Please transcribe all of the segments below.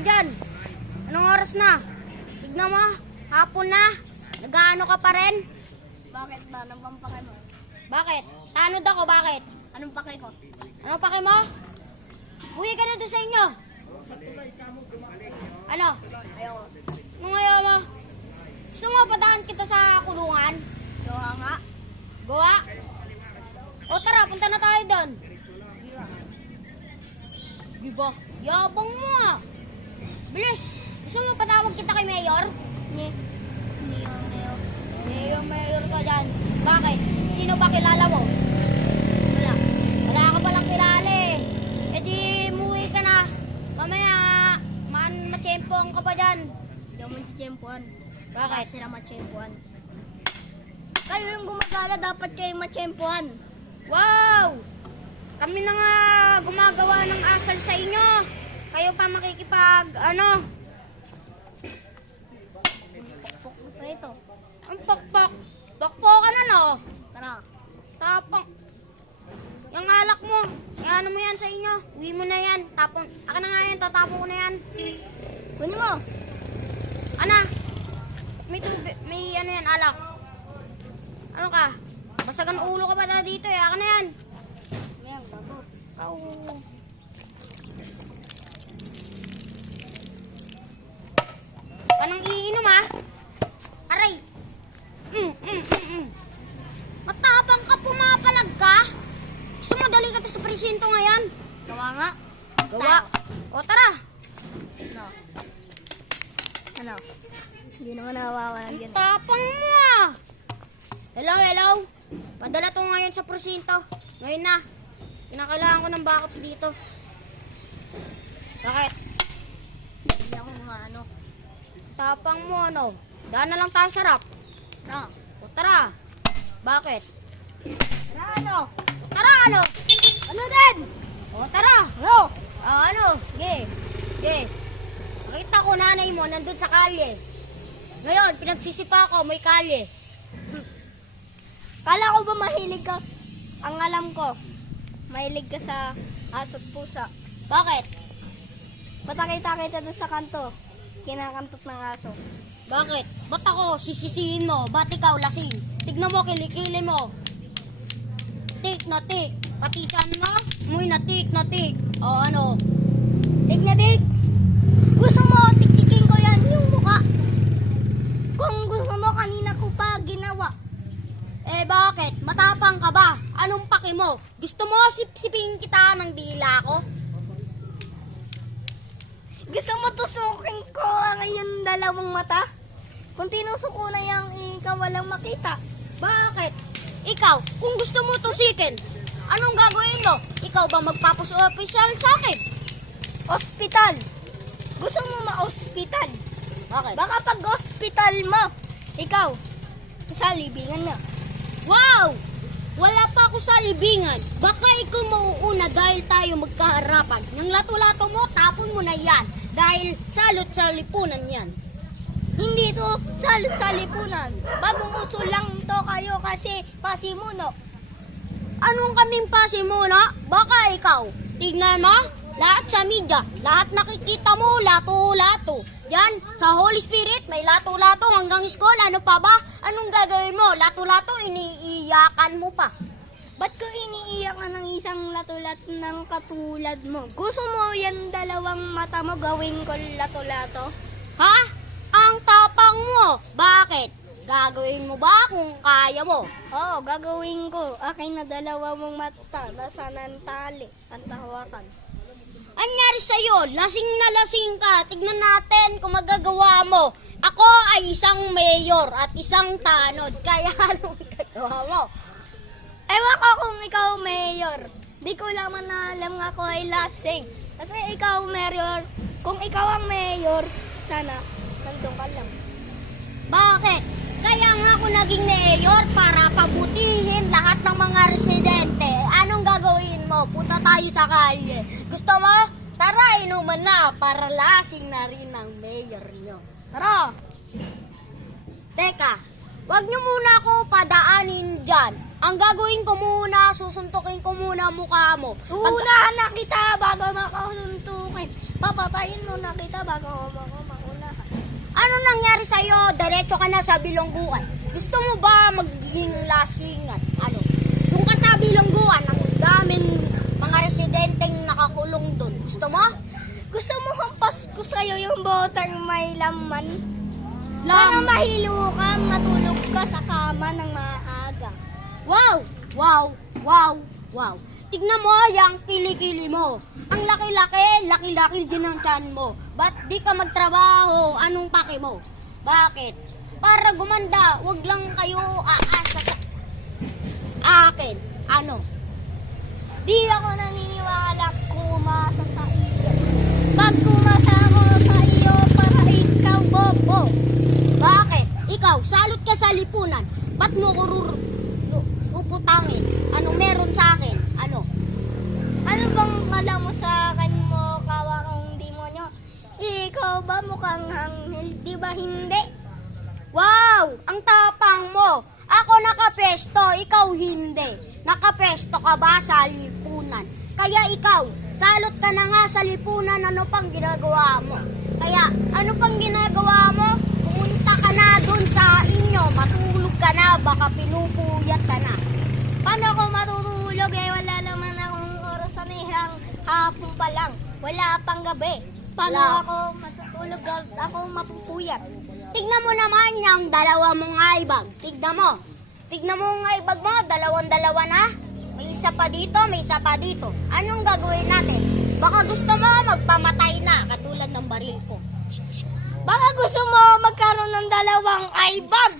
dyan? Anong oras na? Tignan mo, hapon na. Nag-aano ka pa rin? Bakit ba? Anong pampakay mo? Bakit? Tanod ako, bakit? Anong pakay ko? Anong pake mo? Uwi ka na doon sa inyo. Ano? Ayoko. Anong ayaw mo? Gusto mo padaan kita sa kulungan? Gawa nga. Gawa? O tara, punta na tayo doon. Diba? Yabang mo ah. Bilis. Gusto mo patawag kita kay Mayor? Mayor ka dyan. Bakit? Sino ba kilala mo? Wala. Wala ka palang kilala eh. E di muwi ka na. Mamaya, matsyempoan ka pa dyan. Hindi ako matsyempuan. Bakit? Sila matsyempuan. Kayo yung gumagala, dapat kayo matsyempuan. Wow! Kami na nga gumagawa ng asal sa inyo. Kayo pa makikipag, ano? Pukpuk na ito. Ang pakpak. Pakpokan na no? Tara. Tapang. Yung alak mo. Yung ano mo yan sa inyo. Uwi mo na yan. Tapon. Aka na nga yan. Tatapon ko na yan. Kunin mo. Ana? May ano yan, alak. Ano ka? Basagan ulo ka ba na dito eh. Aka na yan. Ayan, bago. Oh. Panang iinom ah. Aray. Matapang ka, pumapalag ka. Gusto mo dali ka to sa presinto ngayon? Gawa nga. Gawa. O tara. Ano? Ano? Hindi naman nawawalan Ang yan. tapang mo ah. Hello, hello. Padala to ngayon sa presinto. Ngayon na. Kinakailangan ko ng backup dito. Bakit? Hindi ako mga ano. Tapang mo ano? Daan na lang tayo sa rap. No. O tara. Bakit? Tara ano? Tara ano? Ano din? O tara. Ano? Ano? Sige. Sige. Nakita ko nanay mo nandun sa kalye. Ngayon, pinagsisipa ko, may kalye. Kala ko ba mahilig ka? Ang alam ko, mahilig ka sa aso't pusa. Bakit? Patakita-kita doon sa kanto. Kinakantot ng aso. Bakit? Ba't ako sisisihin mo? Ba't ikaw lasing? Tignan mo, kilikili mo. Tik na tik. Pati tiyan mo, muy na tik na tik. O ano? Dig na dig! Gusto mo, tiktikin ko yan yung mukha. Kung gusto mo, kanina ko pa ginawa. Eh bakit? Matapang ka ba? Anong paki mo? Gusto mo sipsipin kita ng dila ko? Gusto mo tusukin ko ang iyong dalawang mata? Kung tinusok ko na yung ikaw walang makita. Bakit? Ikaw, kung gusto mo tusikin, anong gagawin mo? Ikaw ba magpapus-official sa akin? Ospital. Gusto mo ma-ospital? Bakit? Baka pag ospital mo, ikaw, sa libingan na. Wow! Wala pa ako sa libingan. Baka ikaw mauuna dahil tayo magkaharapan. Yung lato-lato mo, tapon mo na yan. Dahil salot sa lipunan yan. Hindi to salot sa lipunan. Bagong uso lang to kayo kasi pasimuno. Anong kaming pasimuna? Baka ikaw. Tignan mo, lahat sa media, lahat nakikita mo, lato-lato. Yan, sa Holy Spirit, may lato-lato hanggang school. Ano pa ba? Anong gagawin mo? Lato-lato, iniiyakan mo pa. Ba't ko iniiyak ka ng isang latulat ng katulad mo? Gusto mo yan dalawang mata mo gawin ko lato-lato? Ha? Ang tapang mo. Bakit? Gagawin mo ba kung kaya mo? Oo, gagawin ko. Akin na dalawa mong mata. Nasa ng tali. Ang tahawakan. Anyari sa'yo? Lasing na lasing ka. Tignan natin kung magagawa mo. Ako ay isang mayor at isang tanod. Kaya anong magagawa mo? Ewan ko kung ikaw mayor. Di ko naman na alam nga ako ay lasing. Kasi ikaw mayor. Kung ikaw ang mayor, sana nandun ka lang. Bakit? Kaya nga ako naging mayor para pabutihin lahat ng mga residente. Anong gagawin mo? Punta tayo sa kalye. Gusto mo? Tara, inuman na para lasing na rin ang mayor nyo. Tara! Teka, wag nyo muna ako padaanin dyan. Ang gagawin ko muna, susuntukin ko muna mukha mo. Uunahan na kita bago makasuntukin. Papatayin mo na kita bago ako mauna. Ano nangyari sa'yo? Diretso ka na sa bilongguan. Gusto mo ba magiging lasingan? Ano? Yung ka sa bilongguan, ang daming mga residenteng nakakulong doon. Gusto mo? Gusto mo hampas ko sa'yo yung botang may laman? Para mahilo ka, matulog ka sa kama ng maaga. Wow! Wow! Wow! Wow! Tignan mo yung kilikili mo. Ang laki-laki din ang tiyan mo. Ba't di ka magtrabaho? Anong pake mo? Bakit? Para gumanda, wag lang kayo aasa sa akin. Ano? Di ako naniniwala kung umasa sa iyo. Pag kumasa ako sa iyo para ikaw bobo. Bakit? Ikaw, salot ka sa lipunan. Ba't mo ko uputangin? Anong meron sa akin? Ano? Ano bang alam mo sa akin mo kawakang demonyo? Ikaw ba mukhang hanghel? Di ba hindi? Wow! Ang tapang mo! Ako nakapesto, ikaw hindi. Nakapesto ka ba sa lipunan? Kaya ikaw, salot ka na nga sa lipunan, ano pang ginagawa mo? Kaya, ano pang ginagawa mo? Pumunta ka na dun sa inyo, matulog ka na, baka pinupuyat ka na. Paano ako matutulog eh? Wala naman akong orasan eh. Hapon pa lang. Wala pang gabi. Paano Wala. ako matutulog? Ako mapupuyat. Tignan mo naman yung dalawa mong ibag. Tignan mo. Tignan mo yung ibag mo, dalawang-dalawa na. May isa pa dito, may isa pa dito. Anong gagawin natin? Baka gusto mo magpamatay na, katulad ng baril ko. Baka gusto mo magkaroon ng dalawang ibag?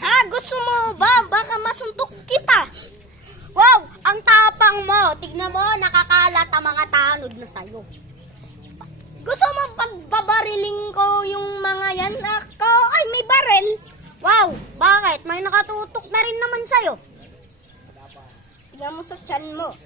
Ha? Gusto mo ba? Baka masuntok kita. Wow! Ang tapang mo. Tignan mo, nakakalat ang mga tanod na sayo. Gusto mo pagbabariling ko yung mga yan? Ako ay may barel. Wow! Bakit? May nakatutok na rin naman sa'yo. Tingnan mo sa tiyan mo.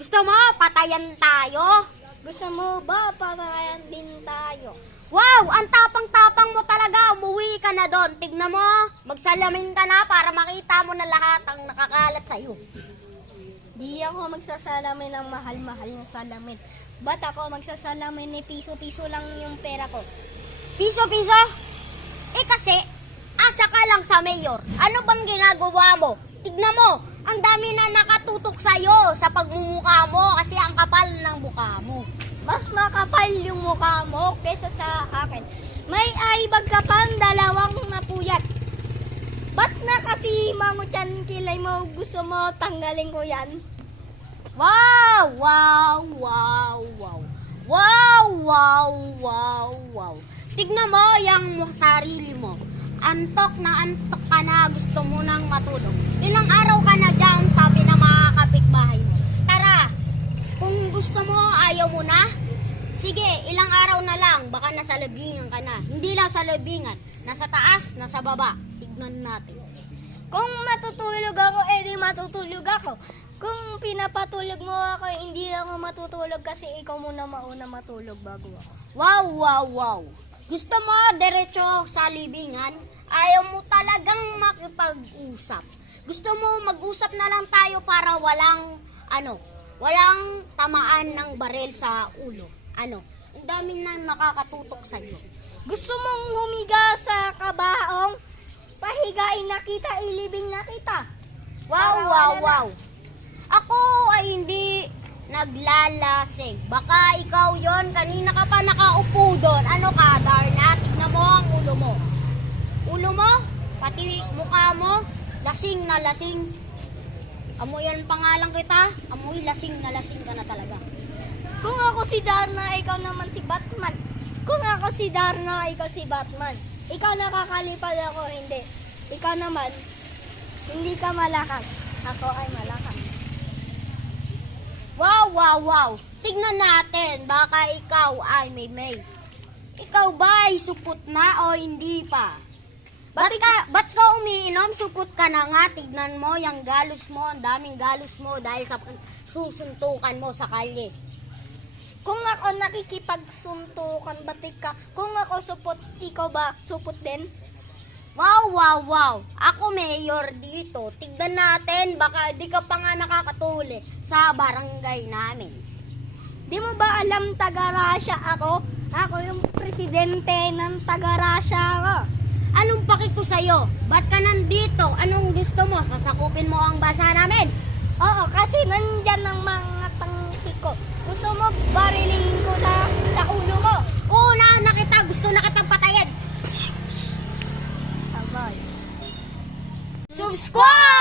Gusto mo, patayan tayo? Gusto mo ba patayan din tayo? Wow! Ang tapang-tapang mo talaga. Umuwi ka na doon. Tignan mo, magsalamin ka na para makita mo na lahat ang nakakalat sa'yo. Di ako magsasalamin ng mahal-mahal na salamin. Ba't ako magsasalamin ni piso-piso lang yung pera ko? Piso-piso? Eh kasi, asa ka lang sa mayor. Ano bang ginagawa mo? Tignan mo, ang dami na nakatutok sa'yo sa pagmumukha mo kasi ang kapal ng mukha mo. Mas makapal yung mukha mo kesa sa akin. May aibag ka pang dalawang napuyat. Ba't na kasi mango tiyan kilay mo gusto mo tanggalin ko yan? Wow! Wow! Wow! Wow! Wow! Wow! Wow! Wow! Tignan mo yung sarili mo. Antok na antok ka na, gusto mo nang matulog. Ilang araw ka na dyan, sabi ng mga kapitbahay mo. Tara, kung gusto mo, ayaw mo na. Sige, ilang araw na lang, baka nasa labingan ka na. Hindi lang sa labingan, nasa taas, nasa baba. Tignan natin. Kung matutulog ako, edi matutulog ako. Kung pinapatulog mo ako, hindi ako matutulog kasi ikaw muna mauna matulog bago ako. Wow, wow, wow. Gusto mo diretso sa libingan? Ayaw mo talagang makipag-usap. Gusto mo mag-usap na lang tayo para walang tamaan ng baril sa ulo. Ang dami na nakakatutok sa iyo. Gusto mong humiga sa kabaong? Pahigain na kita, ilibing na kita. Wow, Para wow, wala na. wow. Ako ay hindi naglalasing. Baka ikaw yon, kanina ka pa nakaupo doon. Ano ka, Darna? Tignan mo ang ulo mo. Ulo mo, pati mukha mo, lasing na lasing. Amoy yan pangalan kita, amoy lasing na lasing ka na talaga. Kung ako si Darna, ikaw naman si Batman. Kung ako si Darna, ikaw si Batman. Ikaw nakakalipad ako, hindi. Ikaw naman, hindi ka malakas. Ako ay malakas. Wow, wow, wow. Tignan natin, baka ikaw ay may. Ikaw ba ay supot na o hindi pa? Ba't ka umiinom? Supot ka na nga. Tignan mo, yung galos mo, ang daming galos mo dahil sa susuntukan mo sa kalye. Kung ako nakikipagsuntukan, batik ka. Kung ako supot, ikaw ba supot din? Wow, wow, wow. Ako mayor dito. Tignan natin, baka di ka pa nga nakakatuli sa barangay namin. Di mo ba alam taga-Russia ako? Ako yung presidente ng taga-Russia ako. Anong paki ko sa'yo? Ba't ka nandito? Anong gusto mo? Sasakupin mo ang bansa namin? Oo, kasi nandyan ang mga tangki ko. Gusto mo barilingin ko sa ulo mo? Una na kita, gusto na kitang patayin. Sabay. Subscribe!